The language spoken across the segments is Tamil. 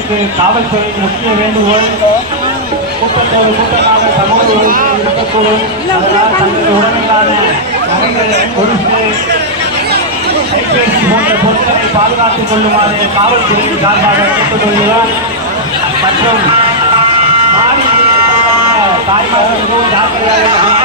மக்களுக்கு காவல்துறையின் முக்கிய வேண்டுகோள், கூட்டத்தோடு கூட்டமாக சமூக இருக்கக்கூடும். அதனால் தங்கள் உடமைக்கான நகைகள், கொலுசு, கைபேசி போன்ற பொருட்களை பாதுகாத்துக் கொள்ளுமாறு காவல்துறையின் சார்பாக கேட்டுக்கொள்கிறார். மற்றும் தாய்மார்கள் மிகவும் ஜாக்கிரதையாக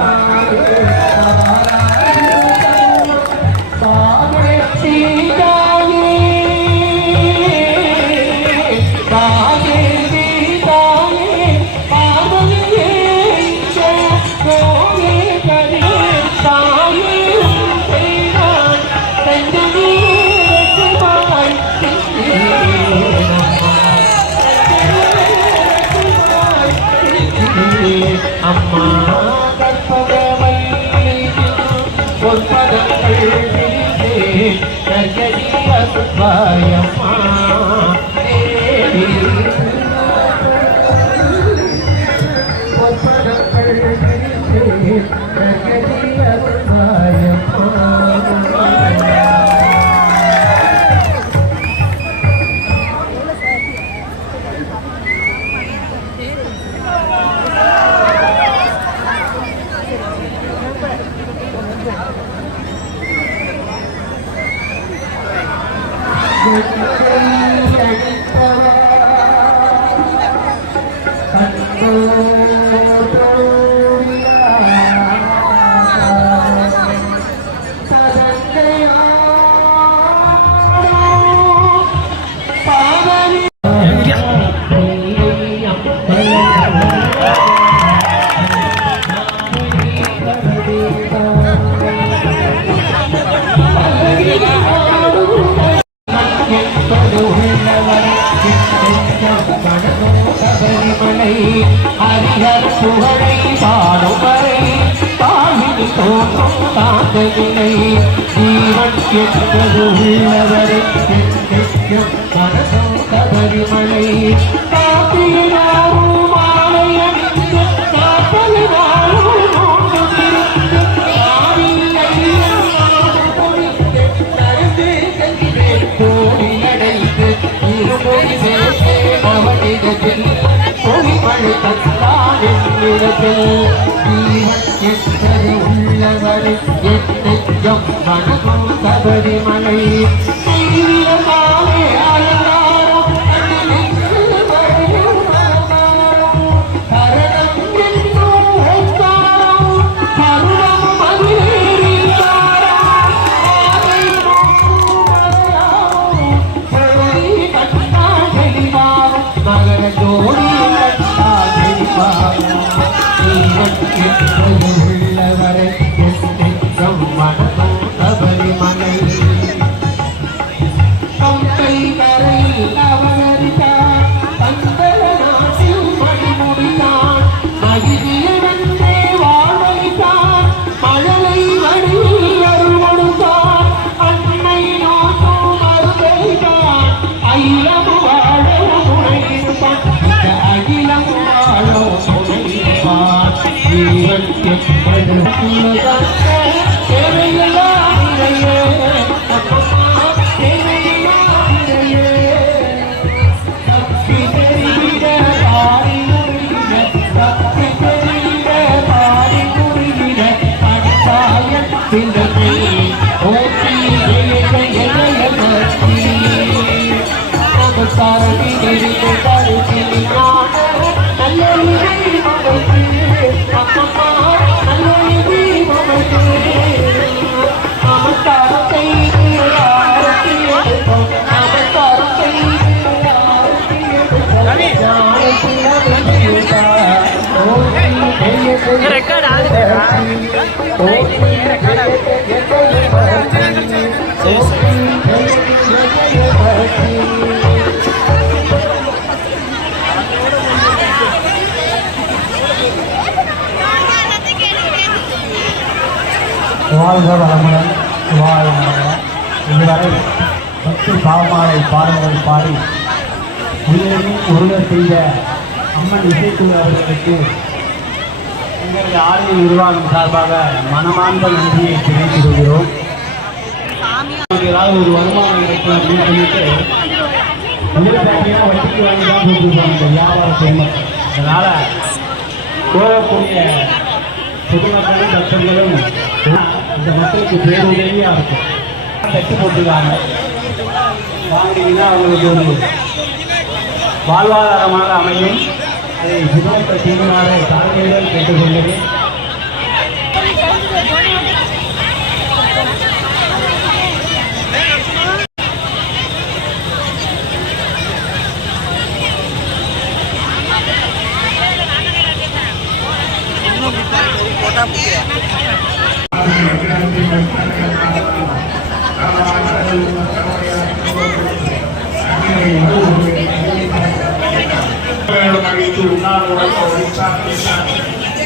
Bye. பொற்பதங்கள் பயம்மா ஹரிஹர் புகழை பாடும் வரை தாவினி தோன்றும் தாங்கவில்லை ஜீவன் என்பது உள்ளவரை மனதோ கபரிமலை காத்தினாரும் மாலை அணிந்து காப்பலினாரும் கோடியடைந்து இருமொழி பேசே அவனிடத்தில் பொறிமழை தந்தானிடத்தில் ஜீவன் என்பது உள்ளவரை என்னெஞ்சம் மனதும் கபரிமலை காலே அலங்காரம் கரணம் என்னும் ஓங்காரம் கருணம் மதிலேறிந்தாரம் ஆதை தெளிவாரும் மகர ஜோடி உள்ளவரை என்னென்றும் மனதும் கபரிமலை பம்பை கரையில் அவனறிந்தார் பந்தல நாட்டில் மணிமுடித்தான் மகிழ்ச்சியடந்தே வாழ்வழித்தான் மழலை வடிவில் அருள் கொடுத்தான் அன்னை நோக்கும் மறுதைத்தான் அகிலம் வாழ துணையிருப்பான் அகிலம் வாழ துணையிருப்பான் ஜீவன் என்பது தேவையெல்லாம் இறையே வாழ்க வளமுடன் இதுவரை 10 பாவமாலை பாடல்கள் பாடி உயிரின் உருள செய்த அம்மன் இசைக்குழு அவர்களுக்கு எங்களுடைய ஆலய நிர்வாகம் சார்பாக மனமார்ந்த நன்றியை தெரிவித்துக் கொள்கிறோம். ஏதாவது ஒரு வருமானம் இருக்கும் அப்படின்னு சொல்லிட்டு பார்த்தீங்கன்னா வட்டிக்கு வாங்கி தான் கொடுத்துருப்பாங்க வியாபார பெருமக்கள். அதனால் போகக்கூடிய பொதுமக்களும் பக்தர்களும் இந்த மக்களுக்கு பேருதவியாக இருக்கும். தட்டு போட்டுருக்காங்க வாங்கினீங்கன்னா அவங்களுக்கு ஒரு வாழ்வாதாரமாக அமையும். அதை சுதந்திர தீர்மானமாக தலைமையுடன் கேட்டுக்கொண்டது.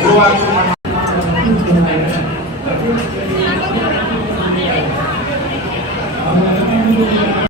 உருவாக்கும்